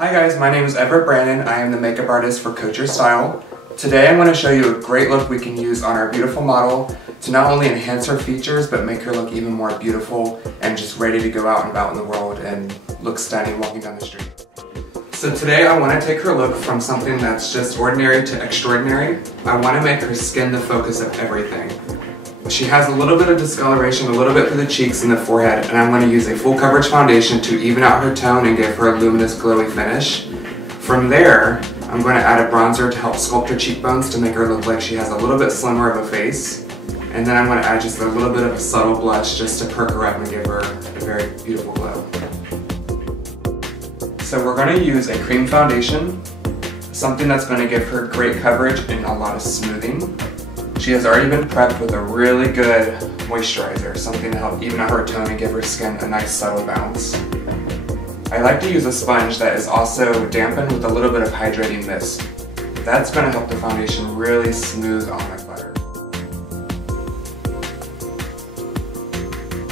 Hi guys, my name is Everett Brandon. I am the makeup artist for Coach Your Style. Today I'm going to show you a great look we can use on our beautiful model to not only enhance her features but make her look even more beautiful and just ready to go out and about in the world and look stunning walking down the street. So today I want to take her look from something that's just ordinary to extraordinary. I want to make her skin the focus of everything. She has a little bit of discoloration, a little bit through the cheeks and the forehead, and I'm going to use a full coverage foundation to even out her tone and give her a luminous glowy finish. From there, I'm going to add a bronzer to help sculpt her cheekbones to make her look like she has a little bit slimmer of a face. And then I'm going to add just a little bit of a subtle blush just to perk her up and give her a very beautiful glow. So we're going to use a cream foundation, something that's going to give her great coverage and a lot of smoothing. She has already been prepped with a really good moisturizer, something to help even out her tone and give her skin a nice subtle bounce. I like to use a sponge that is also dampened with a little bit of hydrating mist. That's going to help the foundation really smooth on like butter.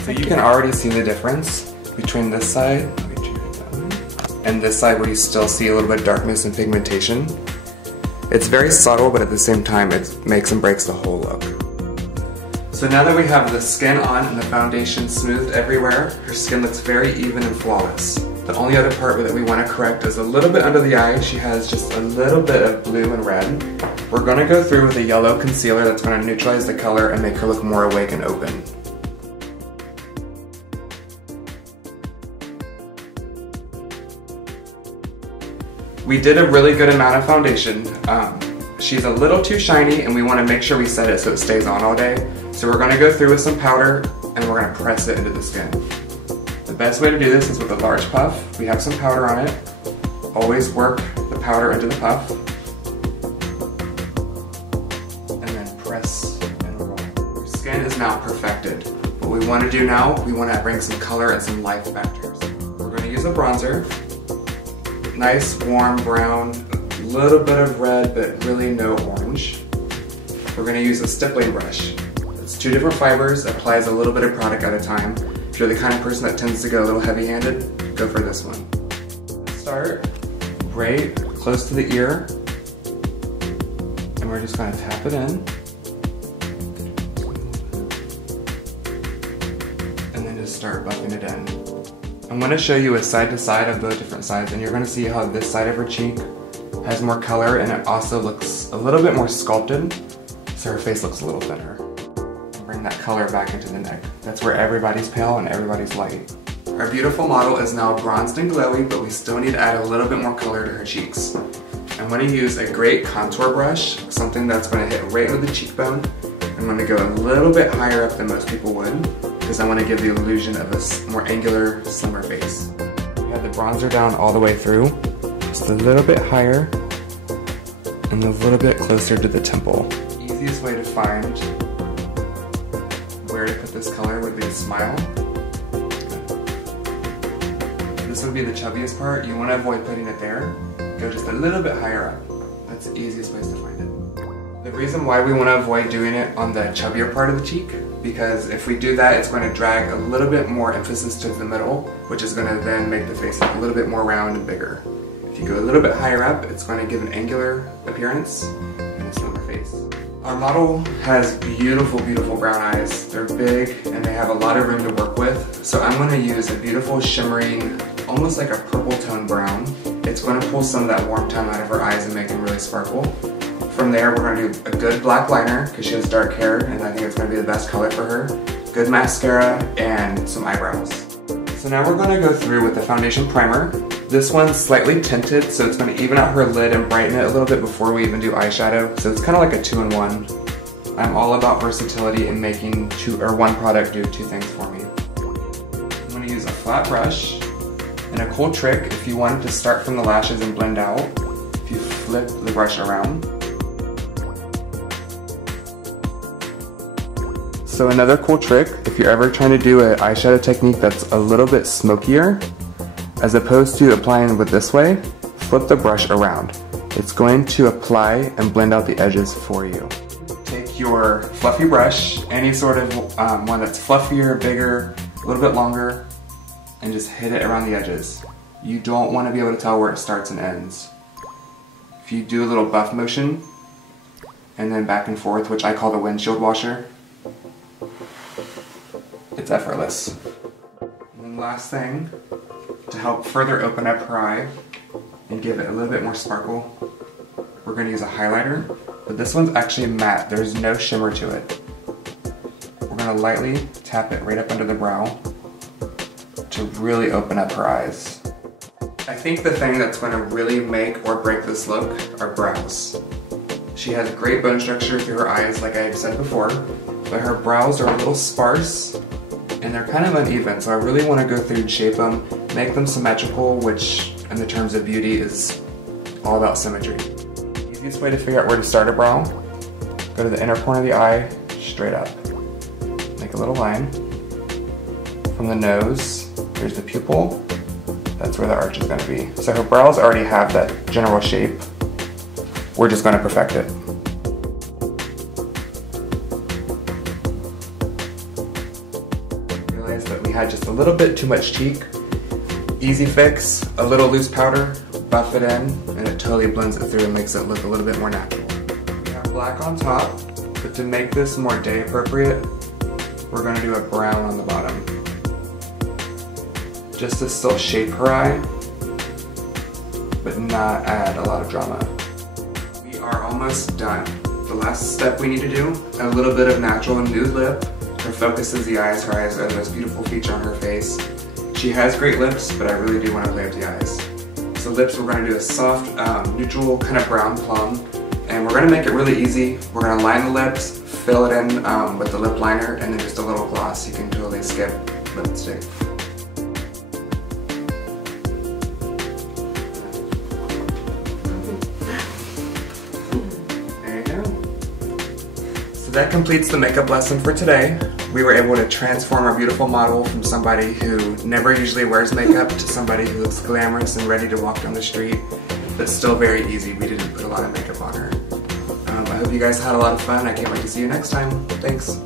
So you can already see the difference between this side and this side where you still see a little bit of darkness and pigmentation. It's very subtle, but at the same time it makes and breaks the whole look. So now that we have the skin on and the foundation smoothed everywhere, her skin looks very even and flawless. The only other part that we want to correct is a little bit under the eye. She has just a little bit of blue and red. We're going to go through with a yellow concealer that's going to neutralize the color and make her look more awake and open. We did a really good amount of foundation. She's a little too shiny and we want to make sure we set it so it stays on all day. So we're going to go through with some powder and we're going to press it into the skin. The best way to do this is with a large puff. We have some powder on it. Always work the powder into the puff. And then press and roll. Your skin is now perfected. What we want to do now, we want to bring some color and some life factors. We're going to use a bronzer. Nice warm brown, a little bit of red, but really no orange. We're going to use a stippling brush. It's 2 different fibers, applies a little bit of product at a time. If you're the kind of person that tends to go a little heavy-handed, go for this one. Start right close to the ear, and we're just going to tap it in. And then just start buffing it in. I'm going to show you a side to side of both different sides, and you're going to see how this side of her cheek has more color and it also looks a little bit more sculpted, so her face looks a little thinner. Bring that color back into the neck. That's where everybody's pale and everybody's light. Our beautiful model is now bronzed and glowy, but we still need to add a little bit more color to her cheeks. I'm going to use a great contour brush, something that's going to hit right with the cheekbone. I'm going to go a little bit higher up than most people would, because I want to give the illusion of a more angular, slimmer face. We have the bronzer down all the way through, just a little bit higher, and a little bit closer to the temple. The easiest way to find where to put this color would be to smile. This would be the chubbiest part. You want to avoid putting it there. Go just a little bit higher up. That's the easiest place to find it. The reason why we want to avoid doing it on the chubbier part of the cheek, because if we do that, it's going to drag a little bit more emphasis to the middle, which is going to then make the face look a little bit more round and bigger. If you go a little bit higher up, it's going to give an angular appearance and a slimmer face. Our model has beautiful, beautiful brown eyes. They're big and they have a lot of room to work with. So I'm going to use a beautiful shimmering, almost like a purple tone brown. It's going to pull some of that warm tone out of her eyes and make them really sparkle. From there, we're going to do a good black liner because she has dark hair and I think it's going to be the best color for her. Good mascara and some eyebrows. So now we're going to go through with the foundation primer. This one's slightly tinted, so it's going to even out her lid and brighten it a little bit before we even do eyeshadow. So it's kind of like a 2-in-1. I'm all about versatility in making one product do 2 things for me. I'm going to use a flat brush and a cool trick if you wanted to start from the lashes and blend out. If you flip the brush around. So another cool trick, if you're ever trying to do an eyeshadow technique that's a little bit smokier, as opposed to applying it this way, flip the brush around. It's going to apply and blend out the edges for you. Take your fluffy brush, any sort of one that's fluffier, bigger, a little bit longer, and just hit it around the edges. you don't want to be able to tell where it starts and ends. If you do a little buff motion, and then back and forth, which I call the windshield washer, it's effortless. And then last thing, to help further open up her eye and give it a little bit more sparkle, we're going to use a highlighter, but this one's actually matte. There's no shimmer to it. We're going to lightly tap it right up under the brow to really open up her eyes. I think the thing that's going to really make or break this look are brows. She has great bone structure through her eyes, like I said before, but her brows are a little sparse and they're kind of uneven, so I really want to go through and shape them, make them symmetrical, which in the terms of beauty is all about symmetry. The easiest way to figure out where to start a brow, go to the inner corner of the eye, straight up. Make a little line. From the nose, here's the pupil, that's where the arch is going to be. So her brows already have that general shape. We're just going to perfect it. Realize that we had just a little bit too much cheek. Easy fix, a little loose powder, buff it in, and it totally blends it through and makes it look a little bit more natural. We have black on top, but to make this more day appropriate, we're going to do a brown on the bottom. Just to still shape her eye, but not add a lot of drama. We are almost done. The last step we need to do, a little bit of natural nude lip. Her focus is the eyes. Her eyes are the most beautiful feature on her face. She has great lips, but I really do want to play with the eyes. So lips, we're going to do a soft, neutral kind of brown plum, and we're going to make it really easy. We're going to line the lips, fill it in with the lip liner, and then just a little gloss. You can totally skip lipstick. So that completes the makeup lesson for today. We were able to transform our beautiful model from somebody who never usually wears makeup to somebody who looks glamorous and ready to walk down the street, but still very easy. We didn't put a lot of makeup on her. I hope you guys had a lot of fun. I can't wait to see you next time. Thanks.